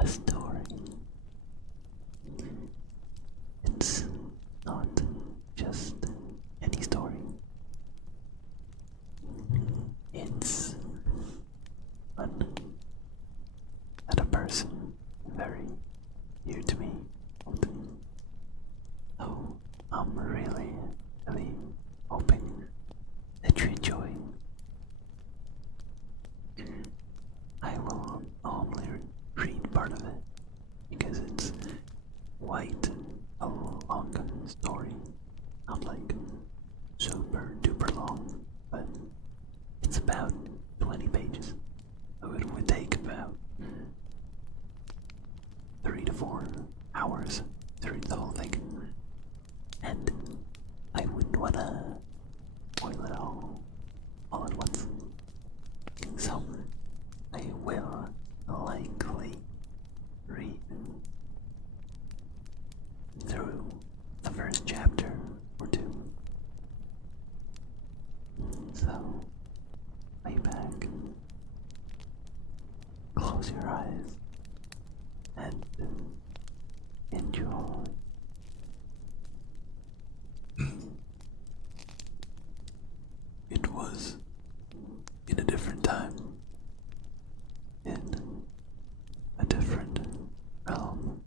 a story. It's not just any story. It's one that a person very dear to me. So I'm really hoping that you enjoy. I will only read part of it because it's quite a long story. Not like super duper long, but it's about 20 pages. So it would take about 3 to 4 hours to read the whole thing. And I wouldn't wanna spoil it all at once. So I will likely read through the first chapter or two. So lay back, close your eyes, and enjoy. It was in a different time, in a different realm,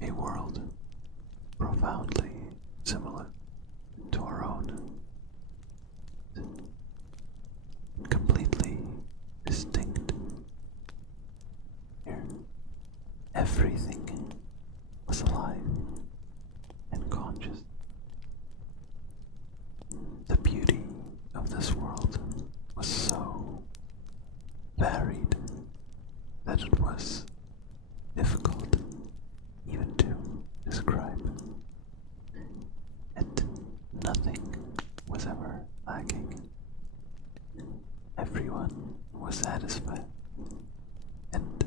a world profoundly similar to our own, completely distinct. Here, everything was alive and conscious. The beauty of this world was so varied that it was difficult even to describe, and nothing was ever lacking. Everyone was satisfied and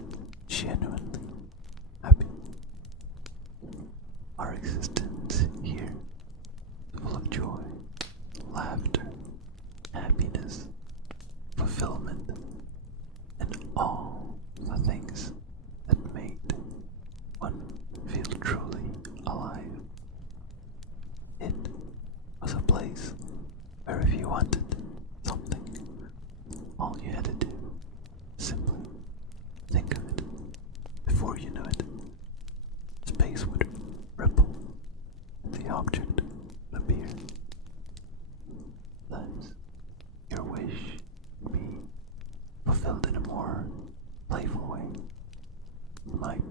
genuinely happy. Our existence here, full of joy, laughter, happiness, fulfillment, and all the things that made one feel truly alive. It was a place where if you wanted something, all you had to do was simply think of it. Before you knew it, space would ripple and the object would appear. Thus, your wish would be fulfilled in a more playful way. You might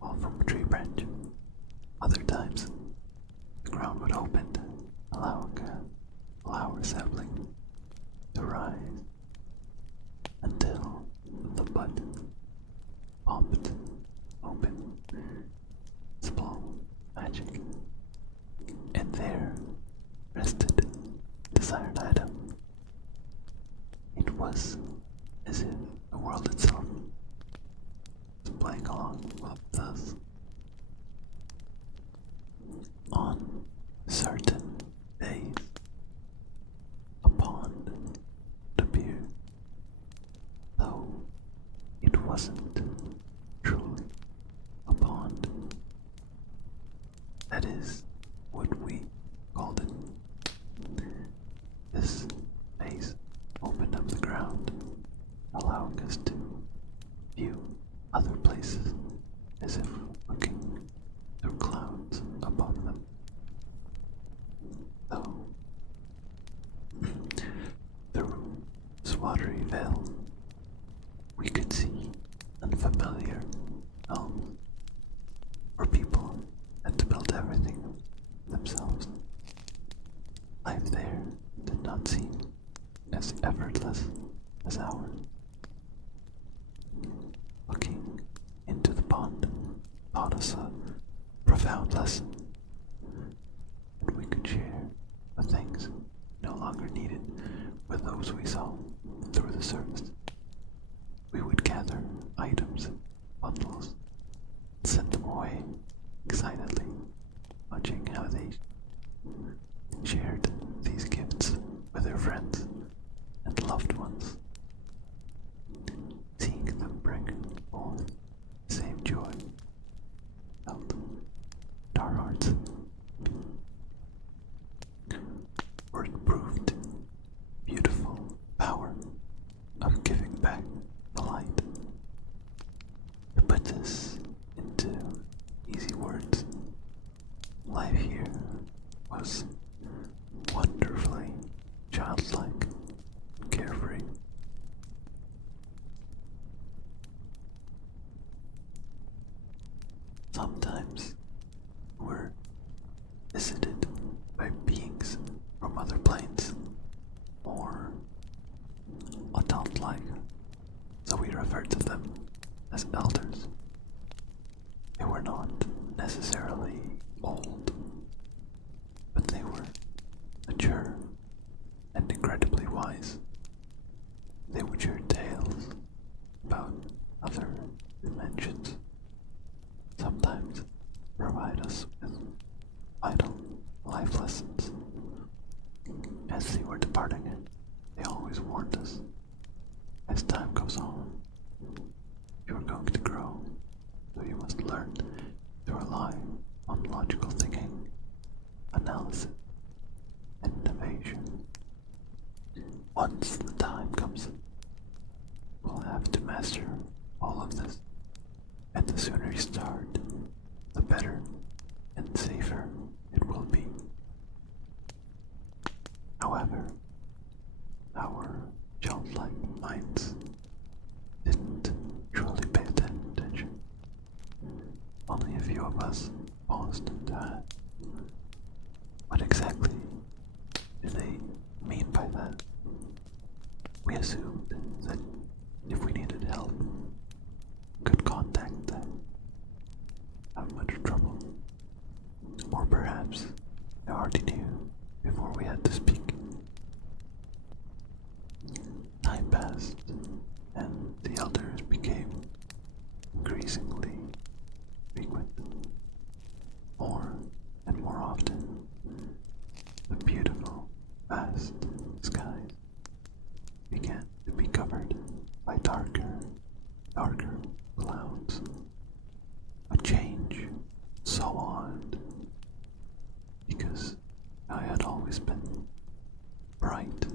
fall from a tree branch. Other times, the ground would open, allowing a flower sapling to rise until the bud popped open. Small magic. And there rested desired item. It was as if the world itself was playing along with us. On certain days, a pond would appear, though it wasn't truly a pond. That is what we called it. This space opened up the ground, allowing us to view other places as if looking through clouds above them. Though through this watery veil, we could see unfamiliar homes where people had to build everything themselves. Life there did not seem as effortless as ours. Looking into the pond taught us a profound lesson. And we could share the things no longer needed with those we saw through the surface. We would gather items in bundles and send them away excitedly, watching how they shared these gifts with their friends and loved ones. Seeing them bring Sometimes we're visited by beings from other planes, or adult-like, so we refer to them as elders. They were not necessarily old, but they were mature and incredibly wise. They would share tales about other dimensions, sometimes provide us with vital life lessons. As they were departing, they always warned us, as time goes on, you are going to grow, so you must learn to rely on logical thinking, analysis, and innovation. Once the time comes, we'll have to master all of this, and the sooner you start, the better and safer it will be. However, our childlike minds didn't truly pay attention. Only a few of us paused to ask, what exactly do they mean by that? We assumed that if we needed help, could contact them, have much trouble. Or perhaps they already knew before we had to speak. Time passed, and the elders became increasingly frequent. More and more often, the beautiful, vast skies began to be covered by darker clouds. A change so odd, because I had always been bright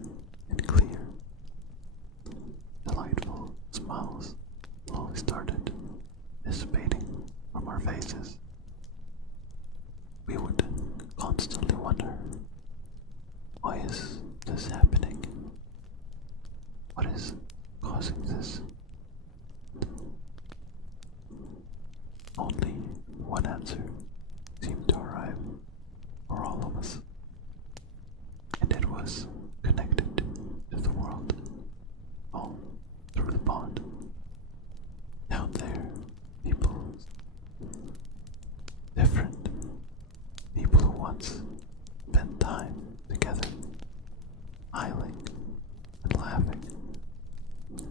and clear. Delightful smiles slowly started dissipating from our faces. We would constantly wonder, why is this happening? What is causing this? Only one answer seemed to arrive for all of us, and it was connected to the world, all through the pond. Down there, people, different people who once spent time together, smiling and laughing,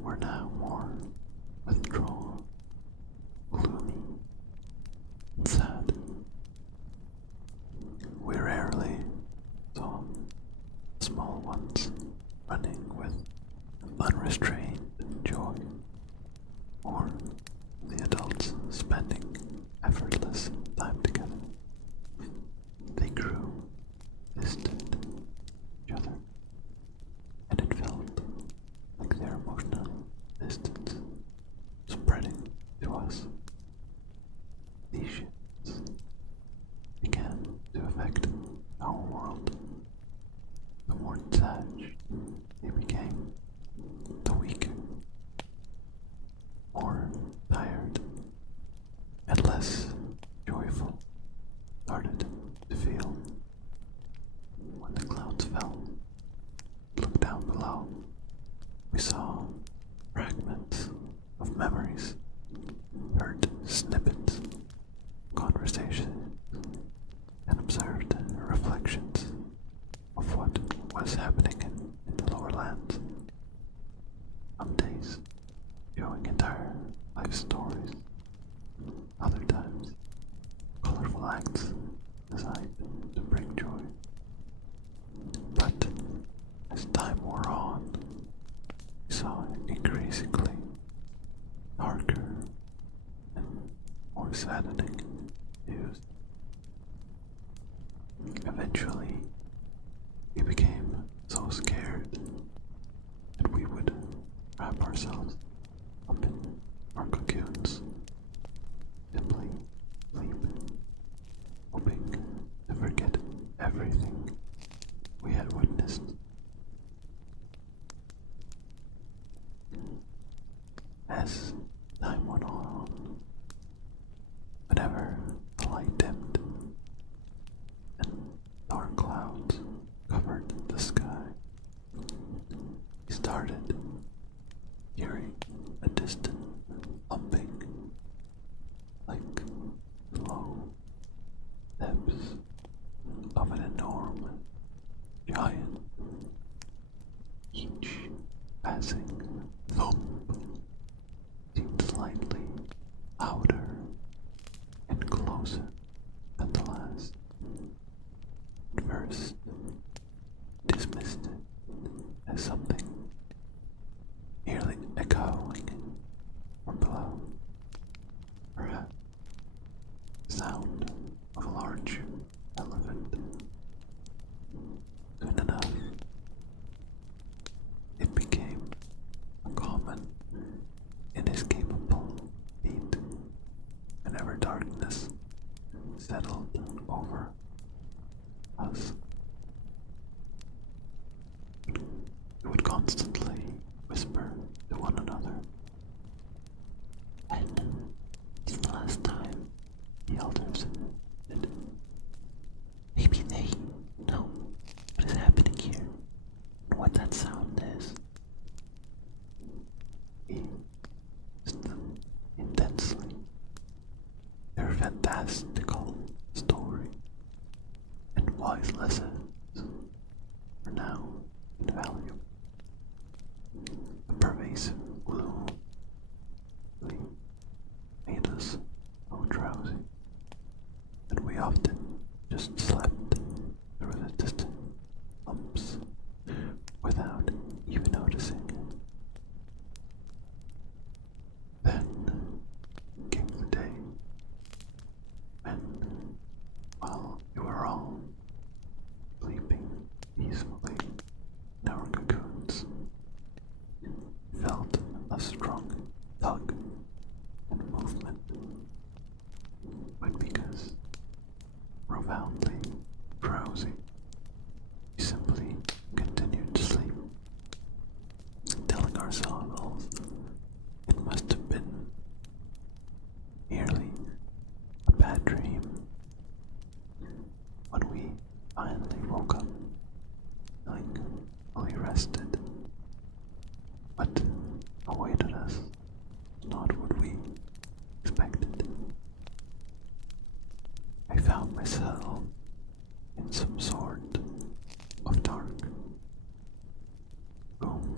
were now more withdrawn, gloomy, and sad. We rarely saw small ones running with unrestrained joy, or the adults spending effortless time together. They grew distant each other, and it felt like their emotional distance spreading to us. These shifts began to affect our world. The more detached they became, the weaker, more tired, and less joyful started to feel. When the clouds fell, looked down below, we saw fragments of memories, heard snippets, conversations, and observed reflections of what was happening in the lower lands. Some days showing entire life stories, other times colorful acts designed to bring joy. But as time wore on, we saw increasingly darker and more saddening views. Eventually, we became so scared that we would wrap ourselves up in our cocoons, simply sleep, hoping to forget everything we had witnessed. As time went on, whenever darkness settled over us. We would constantly whisper to one another, "When is the last time the elders did? Maybe they know what is happening here and what that sound is." We listened them intensely. Their fantastical story and wise lessons are now invaluable. The pervasive gloom made us so drowsy that we often just slept through the distant lumps without even noticing. Then came the day when, while we were all sleeping peacefully in our cocoons, we felt a strong tug and movement, but because profoundly drowsy, we simply continued to sleep, telling ourselves it must have been merely a bad dream. When we finally woke up, feeling fully rested, but awaited us not what we expected. I found myself in some sort of dark room.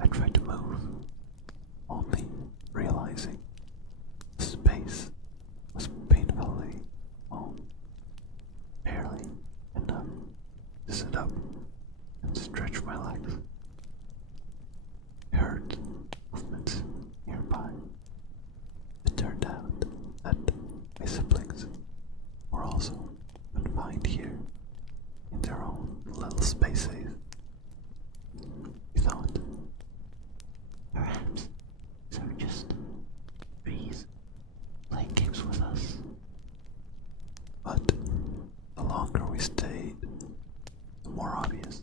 I tried to move, only realizing the space was painfully small, barely enough to sit up and stretch my legs. I heard movements nearby. It turned out that my siblings were also confined here in their own little spaces. We thought, perhaps these are just trees playing games with us. But the longer we stayed, the more obvious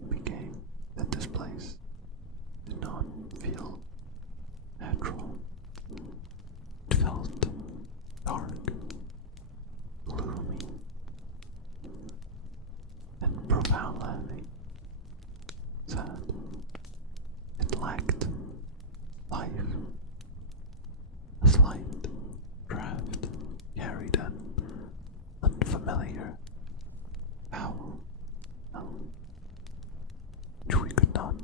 it became that this place did not feel natural. It felt dark, gloomy, and profoundly sad. It lacked life. A slight draft carried an unfamiliar foul smell, which we could not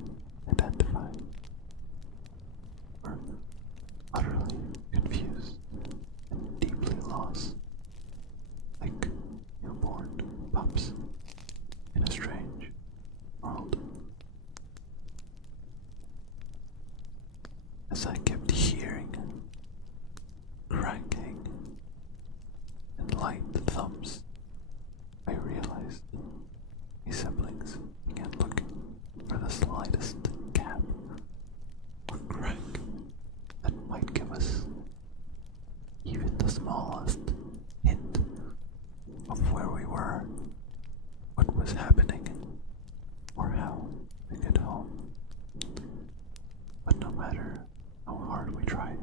identify. Were utterly confused and deeply lost, like newborn pups in a strange world. As I kept hearing cracking and light thumps, I realized my siblings began looking for the slightest gap or crack that might give us even the smallest hint of where we were, what was happening, or how to get home. But no matter how hard we tried,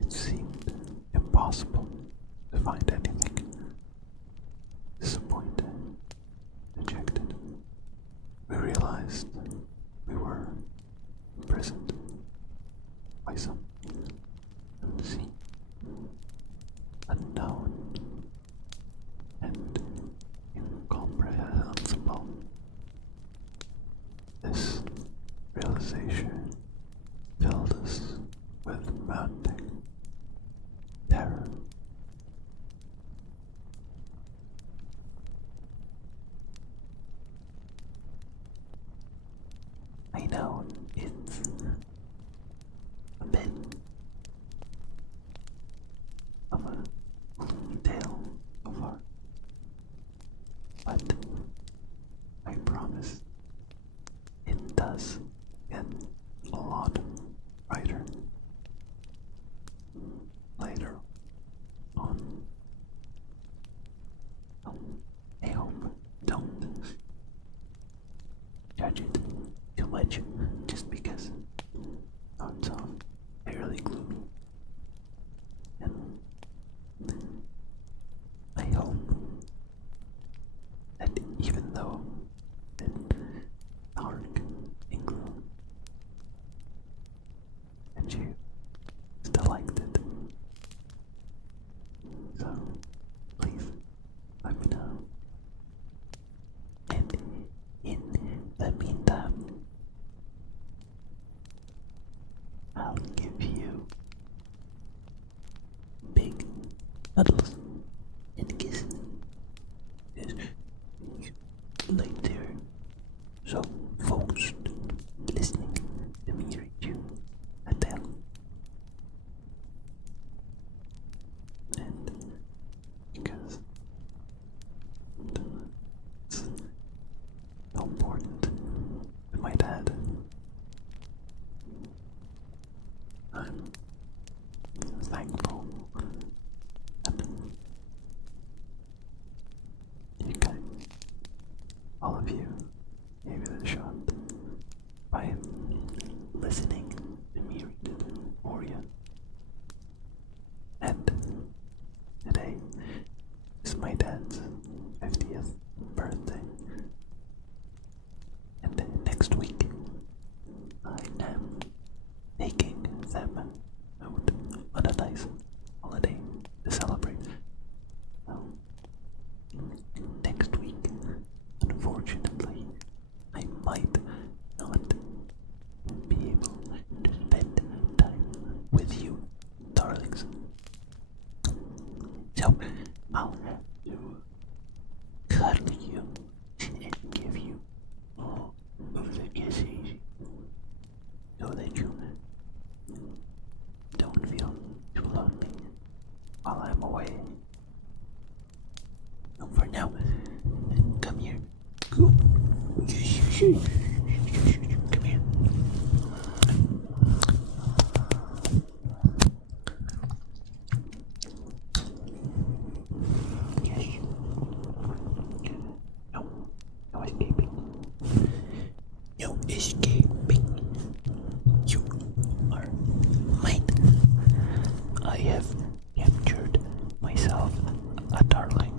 it seemed impossible to find anything. Disappointed, dejected, we realized we were imprisoned by some unseen, unknown, and incomprehensible. This realization filled us with mounting terror. I know it's a bit of a gloomy tale so far, but I promise it does get a lot brighter. and you still liked it. So please let me know. And in the meantime, I'll give you big cuddles and kisses. Yes, like there. So focused, listening to me read you a tale. And because it's so important to my dad, I'm thankful that you guys, all of you, gave it a shot by listening to me read it for you. And today is my dad's 50th birthday. And next week, I am taking them out on a nice holiday to celebrate. So, next week, unfortunately, I might not be able to spend time with you, darlings. So, I'll have to cuddle you and give you all of the kisses so that you don't feel too lonely while I'm away. So for now, come here. Go. Come here. Yes. No. No escaping. No escaping. You are mine. I have captured myself a darling.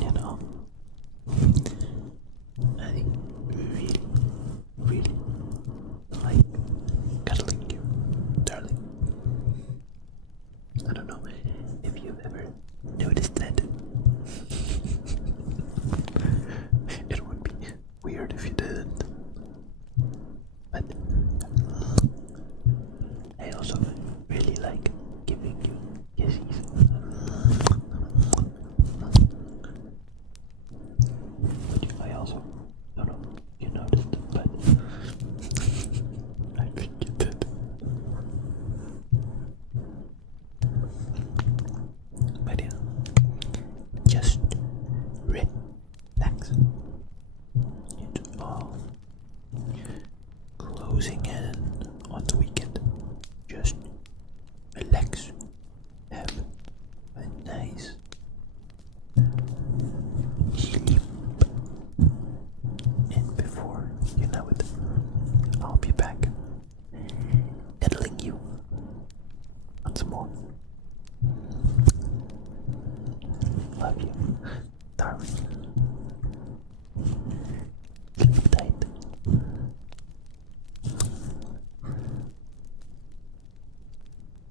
You know, I really, really like cuddling you, darling. I don't know if you've ever noticed that. It would be weird if you didn't. But I also really like giving you kisses. Which I also don't know if you noticed, but I think you did. But yeah, just relax. It's all closing in.